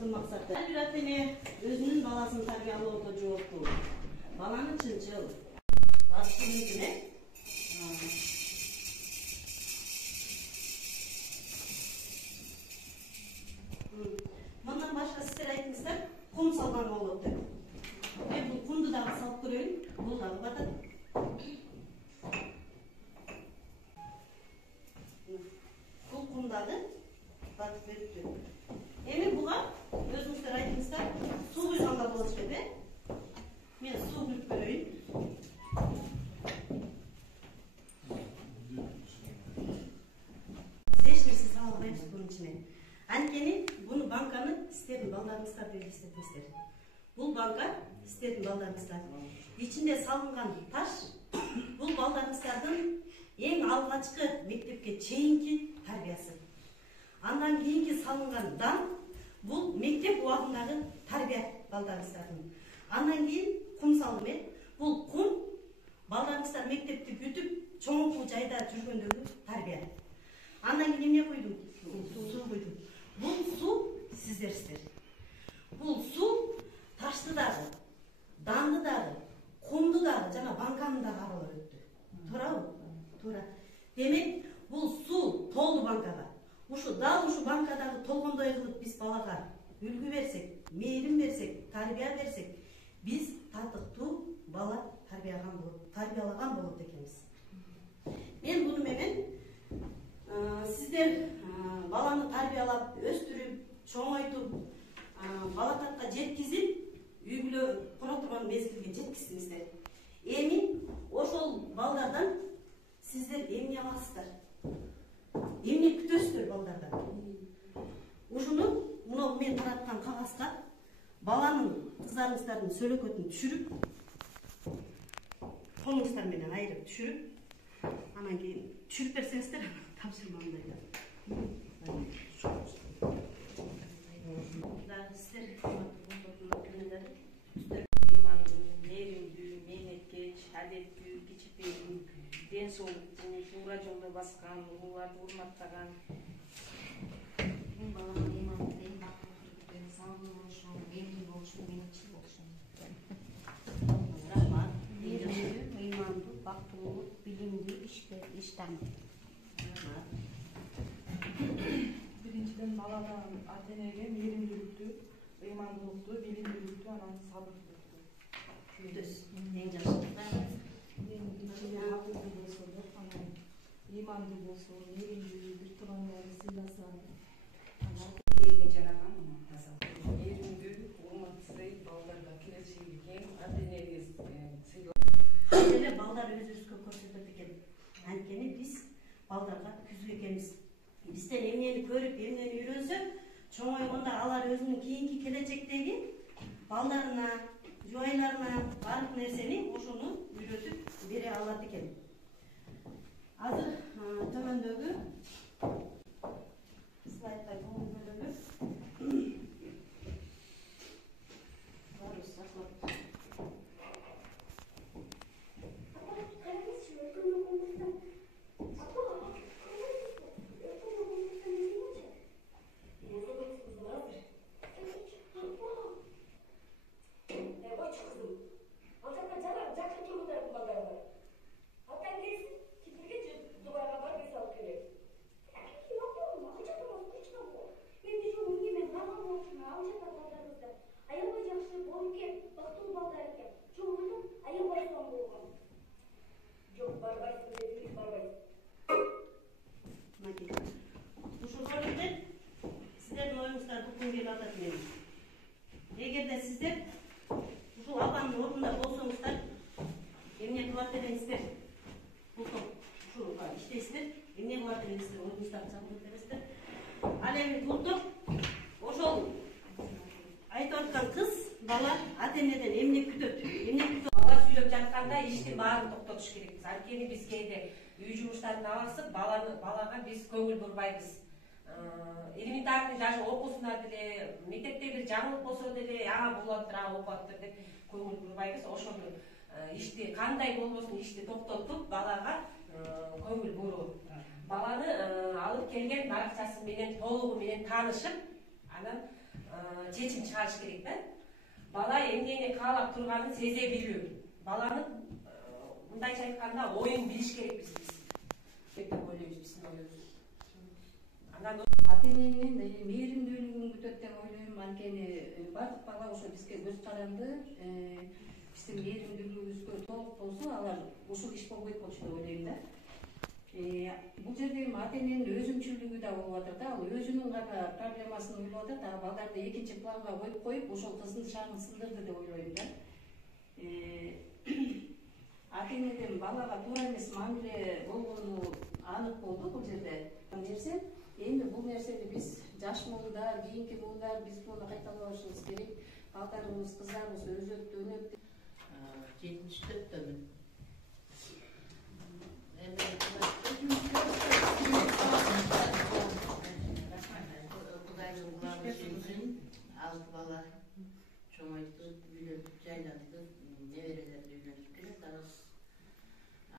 Asıl maksatı. Her bir atene özünün balasını tarbiyalıoda жооптуу. Баланы чынчыл. Баскыныкine. Bundan başka sizler aytыңыздар, kum salgan болот деп. Bu kumdu dagы салып көрөйүн. Бул дагы батат. Бул кум дагы батып бериптир. Эми буга өзүңүздөр айтыңыздар, суу куйганда болот деп, э? Мен суу құйып берейін. Ешнерсе салбайбыз bunun içine. Анткени буну банканы сіздердің балдарыңыздар деп естетіңіздер. Бұл банка сіздердің балдарыңыздар. Ичинде салынған таш бұл балдарыңыздардың ең алғашқы мектепке чейинки тарбиясы. Андан кийинки салынған дан бұл мектеп убагындагы тарбия балдарыңыздардын. Андан кейін кум салды. Бұл кум балдарыңыздар мектепти бүтүп, чоңку жайда жүргөндөгү тарбия. Андан кейін эмне куйдум? Суу куйдум. Бұл су сиздерсиздер. Бұл су ташты дагы, данды дагы, кумду дагы, жана банканы дагы аралап өттү. Туурабы? Туура. Демек, бұл су толду банкага. Дал ушу банкадагы толгондой кылып биз балага үлгү берсек, мээрим берсек, тарбия берсек, biz татыктуу бала тарбиялаган болот экенбиз. Мен буну менен сиздер баланы тарбиялап, өстүрүп, чоңойтуп, бала татка жеткизип, үй бүлө кура турган мезгилге жеткиздиңиздер. Эми ошол балдардан сиздер эмне аласыздар? Эмне күтөсүздөр балдардан? Ушуну мына мен тараткан кагазга баланын кыздарыңыздардын сөйлөкөтүн түшүрүп, колуңуздар менен айырып түшүрүп, анан кийин түшүрүп берсеңиздер, тапшырмамдай да. Сиздер ыймандуу, мээримдүү, мээнеткеч, адептүү, кичипейим, ден соолуктуу, туура жолдо баскан, улууларды урматтаган. Мен балама ыймандуу дейм, сабыр болушун, эмгил болушун, менчил болушун. Рахмат. Мээримдүү, ыймандуу, бактылуу, билимдүү, иштам. Рахмат. Биринчиден баладан ата-энеге мээримдүүлүктү, ыймандуулукту, билимдүүлүктү, анан сабырдуулукту. Күтөс. Эң жакшы. Акылдуу болсо деп, анан ыймандуу болсо, мээримдүү, бир туугандарды сыйласа, элге жараган таза. Мээримдүү, урматсыз, балдарга келечеги кең, ата-энеге сыйлоо. Эле балдар өзүбүзгө көрсөтөт экен. Анткени биз балдарга күзгү экенбиз. Бизден эмнени көрүп, эмнени үйрөнсөк, чоңойгондо алар өзүнүн кийинки келечектеги балдарына, жубайларына баардык нерсени ошону үйрөтүп бере алат экен. Азыр төмөндөгү слайдта көңүлдөгү эгерде сиздер ушул албандын ордунда болсоңуздар, эмне кылат элеңиздер? Ушуга иштейсиздер, эмне кылат элеңиздер? Оюңуздарды чагылып бересиздер. Ал эми бултук ошол айтып аткан кыз бала ата-энеден эмне күтөт? Бала сүйлөп жатканда иштин баарын токтотуш керекпиз. Анткени биз кээде үй жумуштарын аласып, балага биз көңүл бурбайбыз. Элементарный даже окуусуна деле, мектепте бир жаңылык болсо деле, болуп атыр, окуп атыр деп көңүл бурбайбыз. Ошону ишти кандай болбосун ишти токтотуп, балага көңүл буруу. Баланы алып келген баракчасы менен толугу менен таанышып, анан чечим чыгарыш керек да. Бала эмнени каалап турганын сезе билүү. Баланын мындайча айтканда оюн билиш керекпиз биз. Деп ойлойбуз биздин оюбуз. Анан ата-эненин мээримдүүлүгүн күтөт деп ойлойм. Анткени бардык бала ошо бизге көз каранды, биздин мээримдүүлүгүбүзгө толук болсо, алар ушул иш болбойт болчу деп ойлойм да. Бул жерде ата-эненин өзүмчүлдүгү да болуп атат да, ал өзүнүн гана проблемасын ойлоп атат, а балдарды экинчи планга коюп, ошол кыздын шагын сындырды деп ойлойм да. Ата-энеден балага туура эмес мамиле болгону анык болду бул жерде. Нерсе эми бул нерсени биз жаш муундар, кийинки муундар биз буну кайталабашыбыз керек. Балдарыбыз, кыздарыбыз өзөттөнөт. 74'tümün. Kudaylı kulağımız altı bala çoğaydı, bile cayladı.